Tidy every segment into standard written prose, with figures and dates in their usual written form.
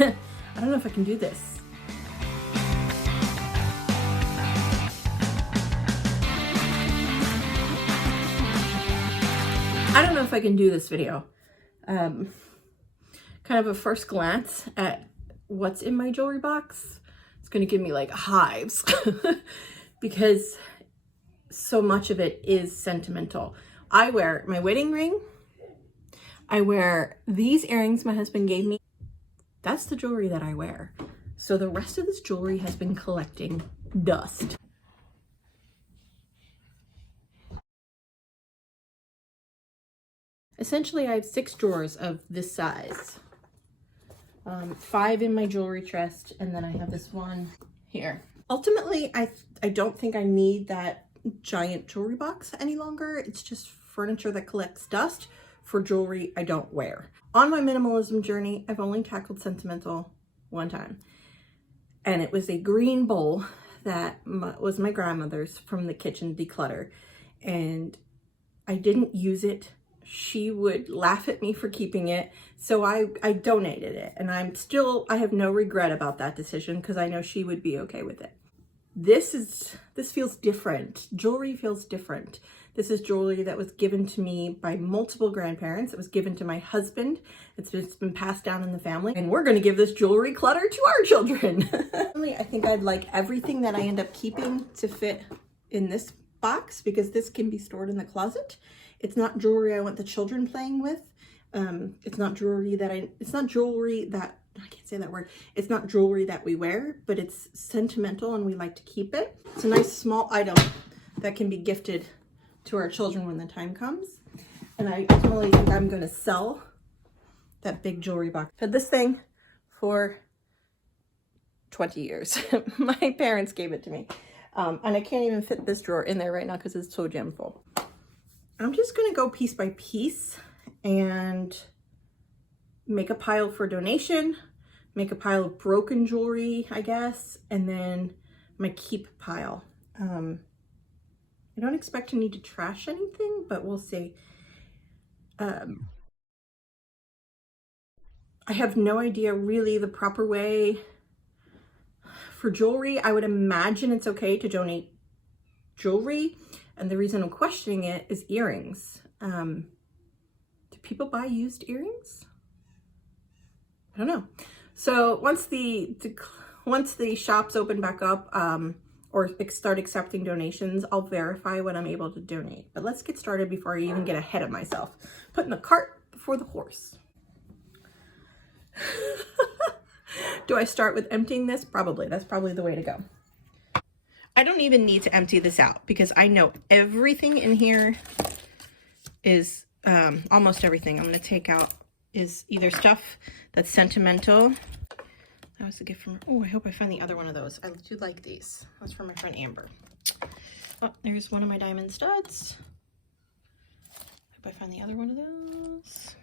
I don't know if I can do this. I don't know if I can do this video. Kind of a first glance at what's in my jewelry box. It's going to give me like hives because so much of it is sentimental. I wear my wedding ring. I wear these earrings my husband gave me. That's the jewelry that I wear. So the rest of this jewelry has been collecting dust. Essentially, I have 6 drawers of this size. 5 in my jewelry chest, and then I have this one here. Ultimately, I don't think I need that giant jewelry box any longer. It's just furniture that collects dust for jewelry I don't wear. On my minimalism journey, I've only tackled sentimental one time. And it was a green bowl that was my grandmother's from the kitchen declutter. And I didn't use it. She would laugh at me for keeping it. So I donated it. And I have no regret about that decision because I know she would be okay with it. This feels different. Jewelry feels different. This is jewelry that was given to me by multiple grandparents. It was given to my husband. It's been passed down in the family. And we're going to give this jewelry clutter to our children. I think I'd like everything that I end up keeping to fit in this box because this can be stored in the closet. It's not jewelry I want the children playing with. It's not jewelry that I can't say that word. It's not jewelry that we wear, but it's sentimental and we like to keep it. It's a nice small item that can be gifted to our children when the time comes. And I ultimately think I'm going to sell that big jewelry box. I've had this thing for 20 years. My parents gave it to me. And I can't even fit this drawer in there right now because it's so jam full. I'm just going to go piece by piece and make a pile for donation, make a pile of broken jewelry, I guess, and then my keep pile. I don't expect to need to trash anything, but we'll see. I have no idea really the proper way for jewelry. I would imagine it's okay to donate jewelry. And the reason I'm questioning it is earrings. Do people buy used earrings? I don't know. So once the shops open back up or start accepting donations, I'll verify what I'm able to donate. But let's get started before I even get ahead of myself. Putting the cart before the horse. Do I start with emptying this? Probably. That's probably the way to go. I don't even need to empty this out because I know everything in here is, almost everything I'm going to take out is either stuff that's sentimental. That was a gift from, oh, I hope I find the other one of those. I do like these. That's from my friend Amber. Oh, there's one of my diamond studs. Hope I find the other one of those.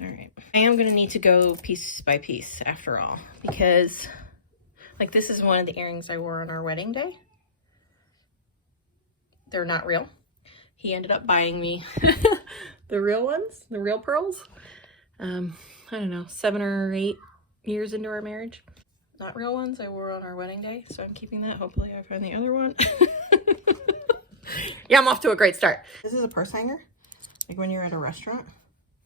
All right. I am going to need to go piece by piece after all because like this is one of the earrings I wore on our wedding day. They're not real. He ended up buying me the real ones, the real pearls. I don't know, 7 or 8 years into our marriage. Not real ones I wore on our wedding day, so I'm keeping that. Hopefully I find the other one. Yeah, I'm off to a great start. This is a purse hanger. Like when you're at a restaurant,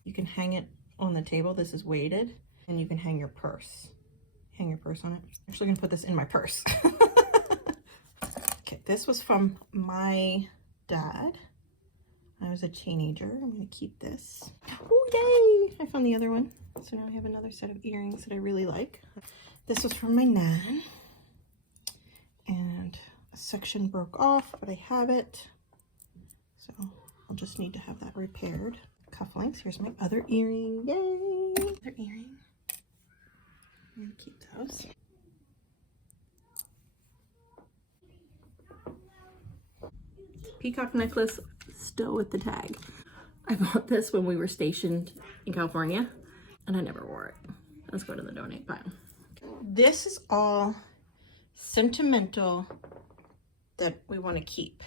you can hang it on the table. This is weighted, and you can hang your purse. Hang your purse on it. I'm actually gonna put this in my purse. Okay, this was from my dad. I was a teenager. I'm gonna keep this. Oh, yay! I found the other one. So now I have another set of earrings that I really like. This was from my nan. And a section broke off, but I have it. So I'll just need to have that repaired. Cufflinks. Here's my other earring. Yay! Other earring. I'm gonna keep those. Peacock necklace, still with the tag. I bought this when we were stationed in California and I never wore it. Let's go to the donate pile. This is all sentimental that we want to keep.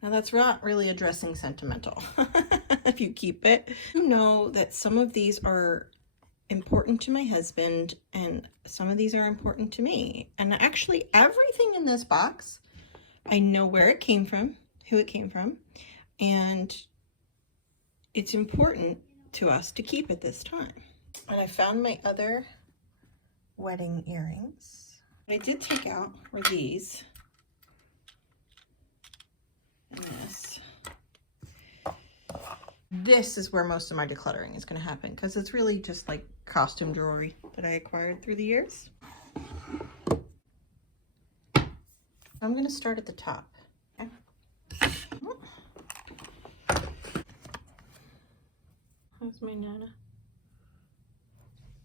Now that's not really addressing sentimental if you keep it. You know that some of these are important to my husband, and some of these are important to me. And actually everything in this box, I know where it came from, who it came from, and it's important to us to keep at this time. And I found my other wedding earrings. What I did take out were these and this. This is where most of my decluttering is going to happen, because it's really just like costume jewelry that I acquired through the years. I'm going to start at the top. Okay. How's my Nana? I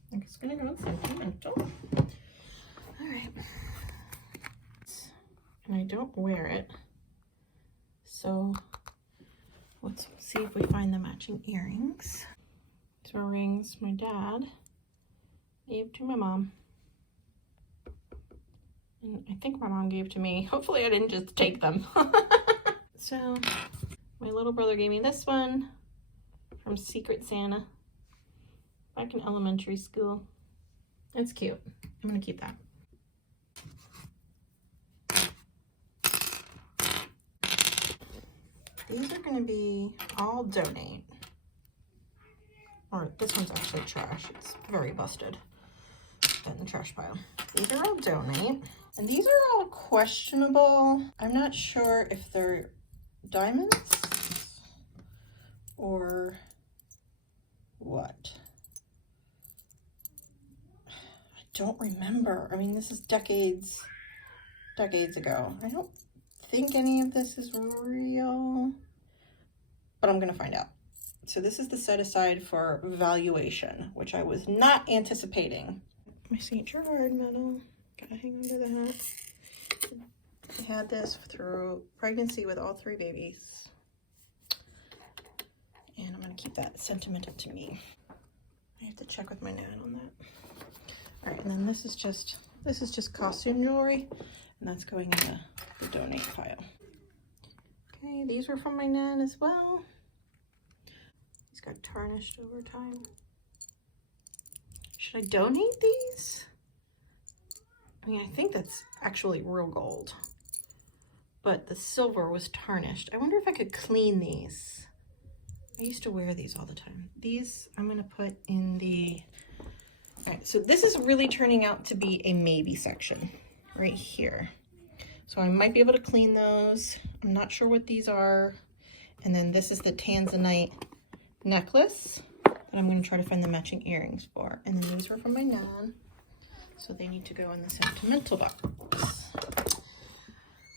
think it's going to go in sentimental. All right. And I don't wear it, so let's see if we find the matching earrings. These are rings my dad gave to my mom. And I think my mom gave to me. Hopefully I didn't just take them. So my little brother gave me this one from Secret Santa back in elementary school. It's cute. I'm gonna keep that. These are going to be all donate. Or this one's actually trash. It's very busted. Put in the trash pile. These are all donate. And these are all questionable. I'm not sure if they're diamonds or what. I don't remember. I mean, this is decades ago. I don't think any of this is real, but I'm gonna find out. So this is the set aside for valuation, which I was not anticipating. My St. Gerard medal, gotta hang on to that. I had this through pregnancy with all 3 babies, and I'm gonna keep that sentimental to me. I have to check with my nan on that. All right, and then this is just costume jewelry, and that's going in the donate pile. Okay, these were from my nan as well. These got tarnished over time. Should I donate these? I mean, I think that's actually real gold, but the silver was tarnished. I wonder if I could clean these. I used to wear these all the time. These I'm gonna put in the, all right, so this is really turning out to be a maybe section right here. So I might be able to clean those. I'm not sure what these are. And then this is the tanzanite necklace that I'm going to try to find the matching earrings for. And then these were from my nan, so they need to go in the sentimental box.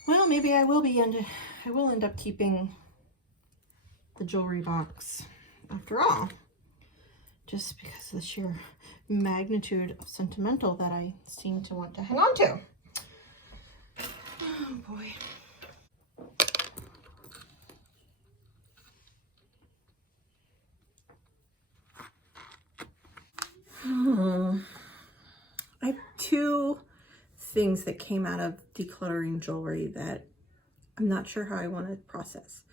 Well, maybe I will end up keeping the jewelry box after all, just because of the sheer magnitude of sentimental that I seem to want to hang on to. Oh boy. I have 2 things that came out of decluttering jewelry that I'm not sure how I want to process.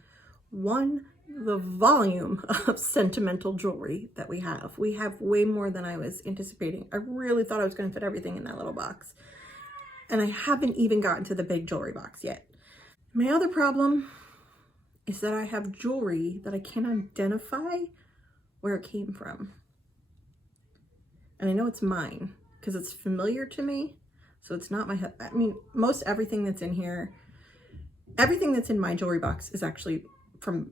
One, the volume of sentimental jewelry that we have. We have way more than I was anticipating. I really thought I was going to fit everything in that little box. And I haven't even gotten to the big jewelry box yet. My other problem is that I have jewelry that I can't identify where it came from. And I know it's mine because it's familiar to me. So it's not my, I mean, most everything that's in here, everything that's in my jewelry box is actually from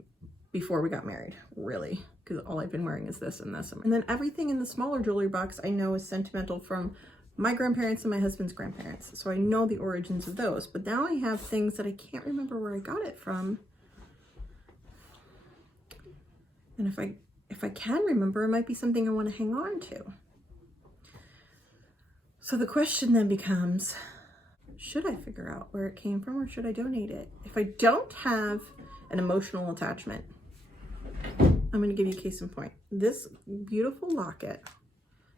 before we got married, really. Because all I've been wearing is this and this. And then everything in the smaller jewelry box I know is sentimental from my grandparents and my husband's grandparents. So I know the origins of those. But now I have things that I can't remember where I got it from. And if I can remember, it might be something I want to hang on to. So the question then becomes, should I figure out where it came from or should I donate it? If I don't have an emotional attachment, I'm going to give you a case in point. This beautiful locket,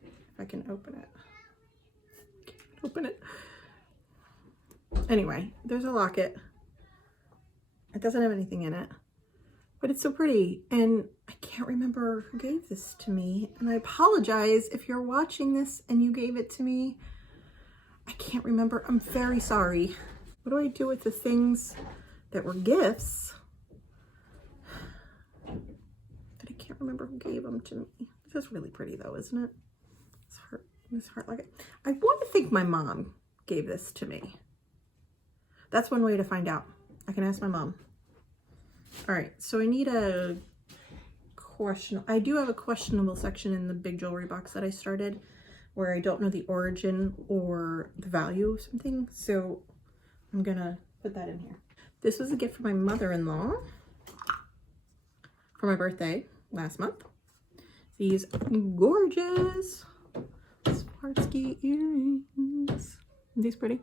if I can open it. Open it. Anyway, there's a locket. It doesn't have anything in it, but it's so pretty. And I can't remember who gave this to me. And I apologize if you're watching this and you gave it to me. I can't remember. I'm very sorry. What do I do with the things that were gifts? But I can't remember who gave them to me. This is really pretty though, isn't it? This heart like it. I want to think my mom gave this to me. That's one way to find out. I can ask my mom. All right, so I need a question. I do have a questionable section in the big jewelry box that I started where I don't know the origin or the value of something. So I'm gonna put that in here. This was a gift from my mother-in-law for my birthday last month. These gorgeous Swarovski earrings. Are these pretty?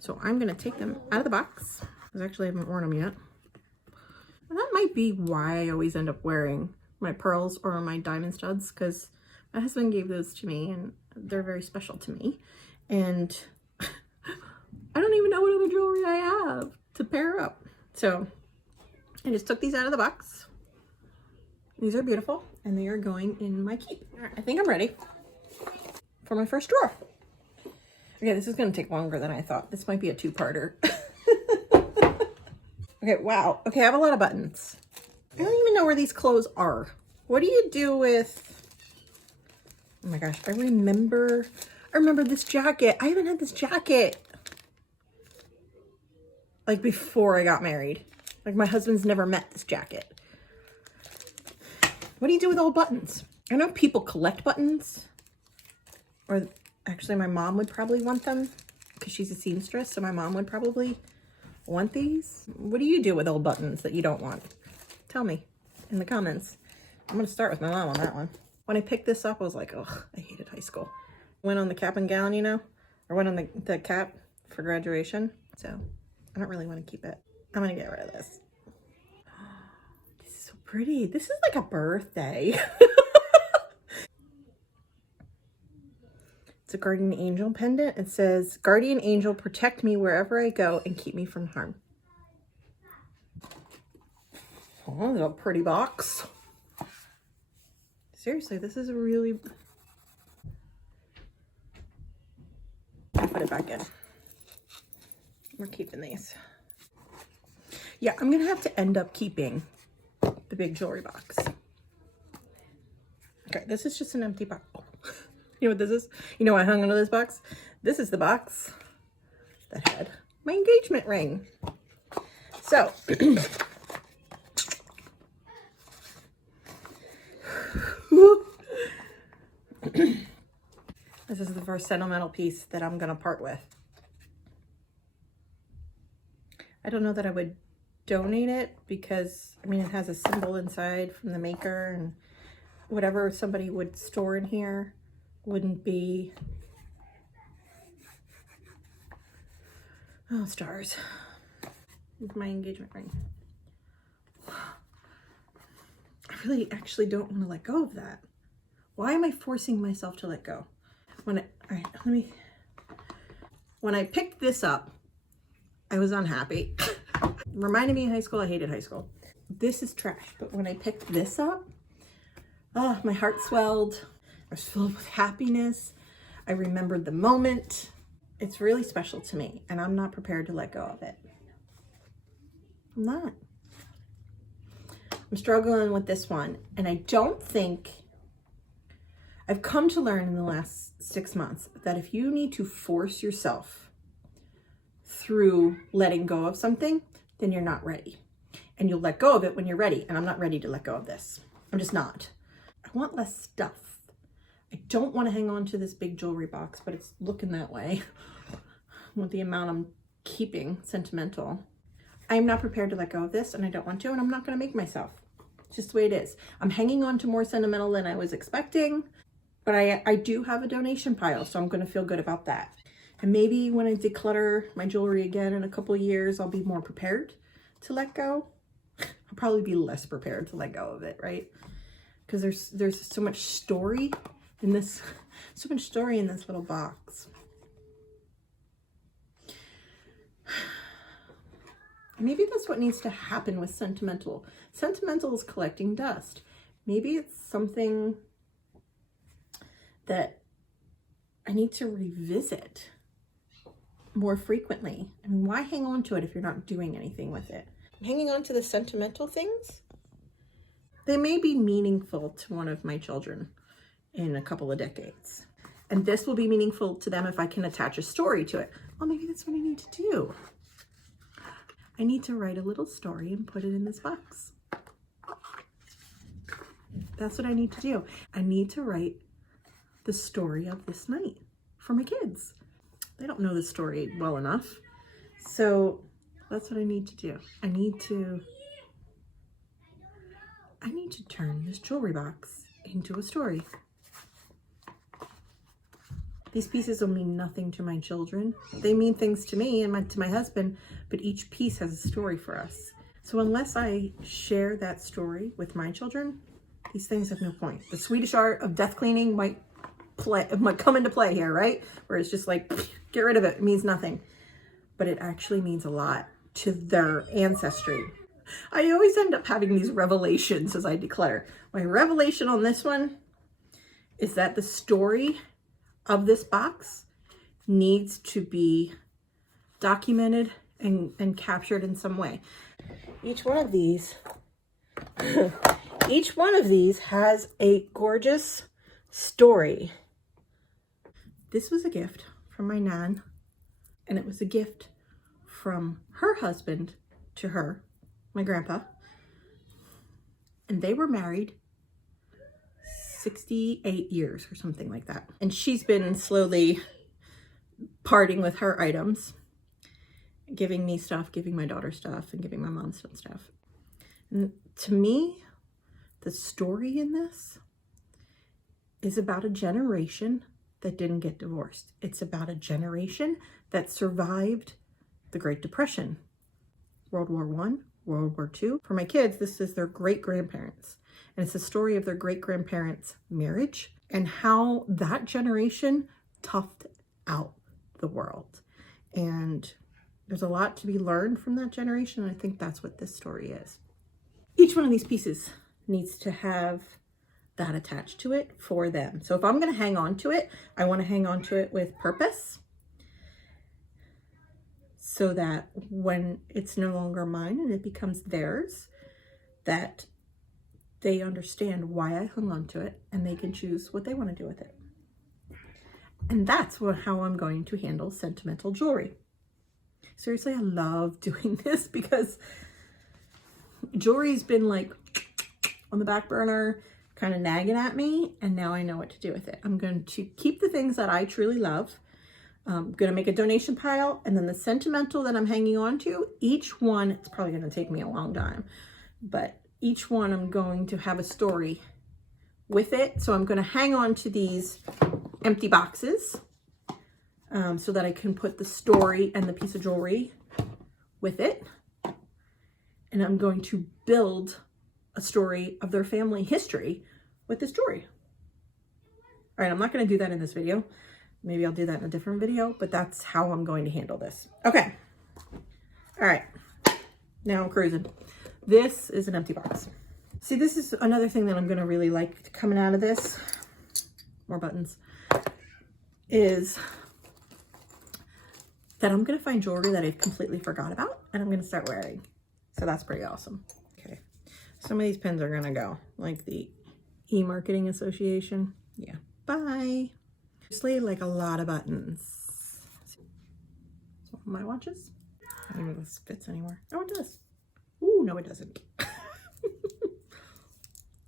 So I'm gonna take them out of the box because actually I haven't worn them yet. And that might be why I always end up wearing my pearls or my diamond studs, because my husband gave those to me and they're very special to me. And I don't even know what other jewelry I have to pair up. So I just took these out of the box. These are beautiful and they are going in my keep. All right, I think I'm ready for my first drawer. Okay, this is gonna take longer than I thought. This might be a two-parter. Okay, wow. Okay, I have a lot of buttons. I don't even know where these clothes are. What do you do with, oh my gosh, I remember this jacket. I haven't had this jacket like before I got married. Like my husband's never met this jacket. What do you do with old buttons? I know people collect buttons, or actually my mom would probably want them because she's a seamstress, so my mom would probably want these. What do you do with old buttons that you don't want? Tell me in the comments. I'm gonna start with my mom on that one. When I picked this up, I was like, oh, I hated high school. Went on the cap and gown, you know, or went on the cap for graduation. So I don't really want to keep it. I'm gonna get rid of this. This is so pretty. This is like a birthday. It's a guardian angel pendant. It says, guardian angel, protect me wherever I go and keep me from harm. Oh, that's a pretty box. Seriously, this is a really... I'll put it back in. We're keeping these. Yeah, I'm gonna have to end up keeping the big jewelry box. Okay, this is just an empty box. Oh. You know what this is? You know I hung onto this box? This is the box that had my engagement ring. So, this is the first sentimental piece that I'm gonna part with. I don't know that I would donate it because, I mean, it has a symbol inside from the maker, and whatever somebody would store in here wouldn't be, oh, stars. With my engagement ring. I really actually don't want to let go of that. Why am I forcing myself to let go? When I picked this up, I was unhappy. Reminded me of high school. I hated high school. This is trash, but when I picked this up, oh, my heart swelled. I was filled with happiness. I remembered the moment. It's really special to me, and I'm not prepared to let go of it. I'm not. I'm struggling with this one, and I don't think, I've come to learn in the last 6 months that if you need to force yourself through letting go of something, then you're not ready. And you'll let go of it when you're ready, and I'm not ready to let go of this. I'm just not. I want less stuff. I don't want to hang on to this big jewelry box, but it's looking that way with the amount I'm keeping sentimental. I'm not prepared to let go of this, and I don't want to, and I'm not going to make myself. It's just the way it is. I'm hanging on to more sentimental than I was expecting, but I do have a donation pile, so I'm going to feel good about that. And maybe when I declutter my jewelry again in a couple of years, I'll be more prepared to let go. I'll probably be less prepared to let go of it, right? Because there's so much story in this, so much story in this little box. Maybe that's what needs to happen with Sentimental. Sentimental is collecting dust. Maybe it's something that I need to revisit more frequently. I mean, why hang on to it if you're not doing anything with it? Hanging on to the sentimental things, they may be meaningful to one of my children in a couple of decades. And this will be meaningful to them if I can attach a story to it. Well, maybe that's what I need to do. I need to write a little story and put it in this box. That's what I need to do. I need to write the story of this night for my kids. They don't know the story well enough. So that's what I need to do. I need to turn this jewelry box into a story. These pieces will mean nothing to my children. They mean things to me and to my husband, but each piece has a story for us. So unless I share that story with my children, these things have no point. The Swedish art of death cleaning might come into play here, right? Where it's just like, get rid of it. It means nothing. But it actually means a lot to their ancestry. I always end up having these revelations as I declutter. My revelation on this one is that the story of this box needs to be documented and captured in some way. Each one of these has a gorgeous story. This was a gift from my nan, and it was a gift from her husband to her, my grandpa. And they were married 68 years or something like that. And she's been slowly parting with her items, giving me stuff, giving my daughter stuff, and giving my mom some stuff. And to me, the story in this is about a generation that didn't get divorced. It's about a generation that survived the Great Depression, World War I, World War II. For my kids, this is their great-grandparents. And it's a story of their great-grandparents' marriage and how that generation toughed out the world. And there's a lot to be learned from that generation. And I think that's what this story is. Each one of these pieces needs to have that attached to it for them. So if I'm going to hang on to it, I want to hang on to it with purpose, so that when it's no longer mine and it becomes theirs, that they understand why I hung on to it and they can choose what they want to do with it. And that's how I'm going to handle sentimental jewelry. Seriously, I love doing this because jewelry's been like on the back burner, kind of nagging at me, and now I know what to do with it. I'm going to keep the things that I truly love. I'm going to make a donation pile, and then the sentimental that I'm hanging on to, each one, it's probably going to take me a long time, but each one I'm going to have a story with it. So I'm going to hang on to these empty boxes so that I can put the story and the piece of jewelry with it. And I'm going to build a story of their family history with this jewelry. All right, I'm not going to do that in this video. Maybe I'll do that in a different video, but that's how I'm going to handle this. Okay. All right. Now I'm cruising. This is an empty box. See, this is another thing that I'm going to really like coming out of this. More buttons. Is that I'm going to find jewelry that I completely forgot about and I'm going to start wearing. So that's pretty awesome. Okay. Some of these pins are going to go, like the E-Marketing Association. Yeah. Bye. Seriously, like a lot of buttons. So my watches. I don't know if this fits anywhere. Oh, it does. Ooh, no, it doesn't.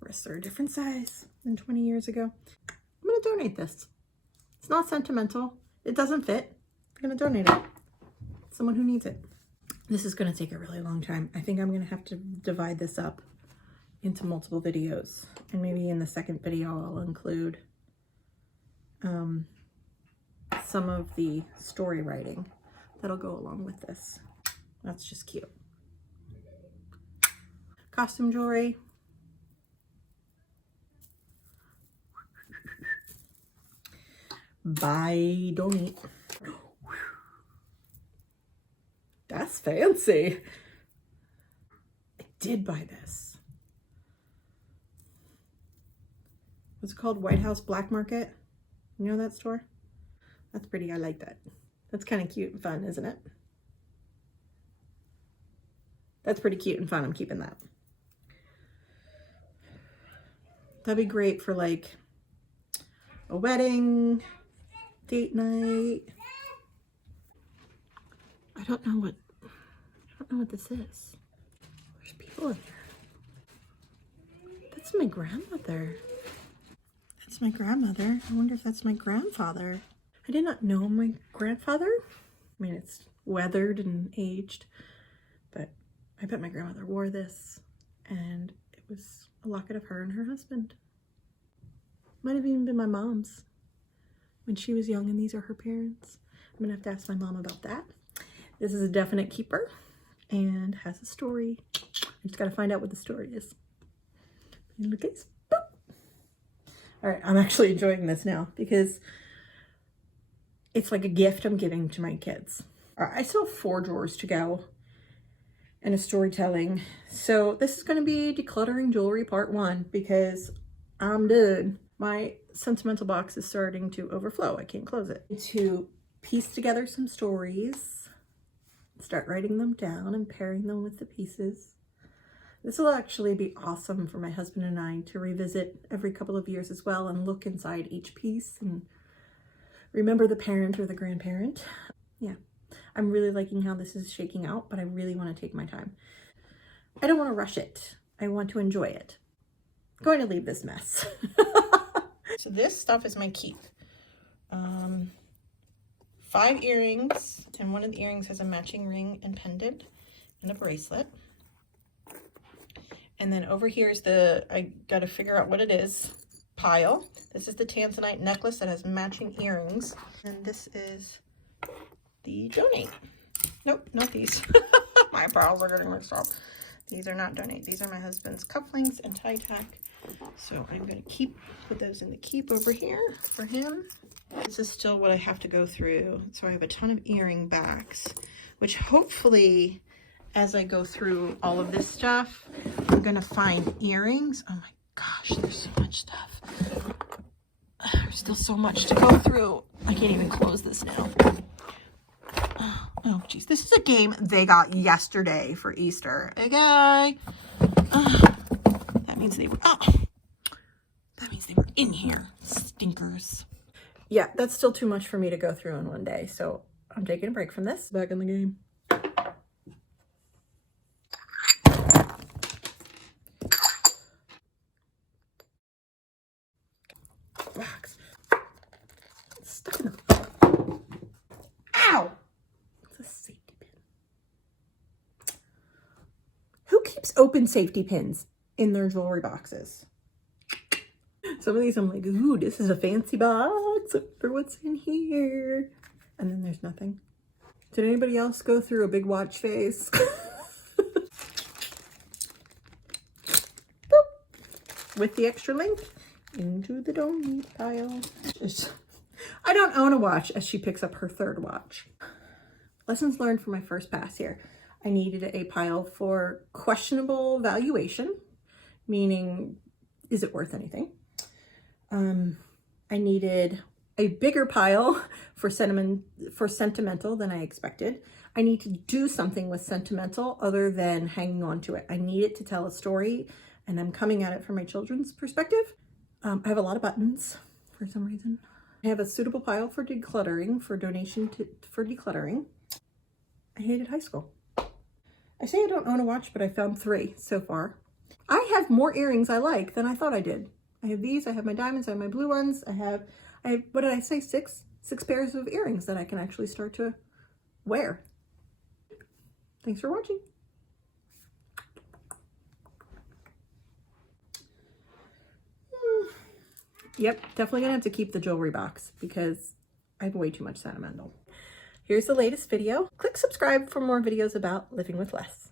Wrists are a different size than 20 years ago. I'm going to donate this. It's not sentimental. It doesn't fit. I'm going to donate it. Someone who needs it. This is going to take a really long time. I think I'm going to have to divide this up into multiple videos. And maybe in the second video, I'll include some of the story writing that'll go along with this. That's just cute. Costume jewelry. Buy, donate. That's fancy. did buy this. What's it called? White House Black Market. You know that store? That's pretty. I like that. That's kind of cute and fun, isn't it? That's pretty cute and fun. I'm keeping that. That'd be great for like a wedding, date night. I don't know what this is. There's people in here. That's my grandmother. That's my grandmother. I wonder if that's my grandfather. I did not know my grandfather. I mean, it's weathered and aged, but I bet my grandmother wore this, and it was a locket of her and her husband. Might have even been my mom's when she was young, and these are her parents. I'm gonna have to ask my mom about that. This is a definite keeper and has a story. I just gotta find out what the story is. In the case, boop. All right, I'm actually enjoying this now because it's like a gift I'm giving to my kids. All right, I still have 4 drawers to go and a storytelling. So this is gonna be decluttering jewelry part 1 because I'm done. My sentimental box is starting to overflow. I can't close it. To piece together some stories, start writing them down and pairing them with the pieces. This will actually be awesome for my husband and I to revisit every couple of years as well and look inside each piece and remember the parent or the grandparent. Yeah, I'm really liking how this is shaking out, but I really want to take my time. I don't want to rush it. I want to enjoy it. I'm going to leave this mess. So this stuff is my keep. 5 earrings, and one of the earrings has a matching ring and pendant and a bracelet. And then over here is I got to figure out what it is, pile. This is the tanzanite necklace that has matching earrings. And this is the donate. Nope, not these. My piles are getting mixed up. These are not donate. These are my husband's cufflinks and tie tack. So I'm going to put those in the keep over here for him. This is still what I have to go through. So I have a ton of earring backs, which hopefully as I go through all of this stuff, I'm going to find earrings. Oh my gosh, there's so much stuff. There's still so much to go through. I can't even close this now. Oh geez, this is a game they got yesterday for Easter. Okay. That means they were in here. Stinkers. Yeah, that's still too much for me to go through in one day, so I'm taking a break from this. Back in the game. Box. It's stuck in the... Ow! It's a safety pin. Who keeps open safety pins in their jewelry boxes? Some of these I'm like, ooh, this is a fancy box for what's in here. And then there's nothing. Did anybody else go through a big watch phase? With the extra link into the donate pile. I don't own a watch as she picks up her 3rd watch. Lessons learned from my first pass here. I needed a pile for questionable valuation, meaning, is it worth anything? I needed a bigger pile for sentimental than I expected. I need to do something with sentimental other than hanging on to it. I need it to tell a story, and I'm coming at it from my children's perspective. I have a lot of buttons for some reason. I have a suitable pile for decluttering, for donation for decluttering. I hated high school. I say I don't own a watch, but I found 3 so far. I have more earrings I like than I thought I did. I have these, I have my diamonds, I have my blue ones, I have, what did I say, 6 pairs of earrings that I can actually start to wear. Thanks for watching. Yep, definitely gonna have to keep the jewelry box because I have way too much sentimental. Here's the latest video. Click subscribe for more videos about living with less.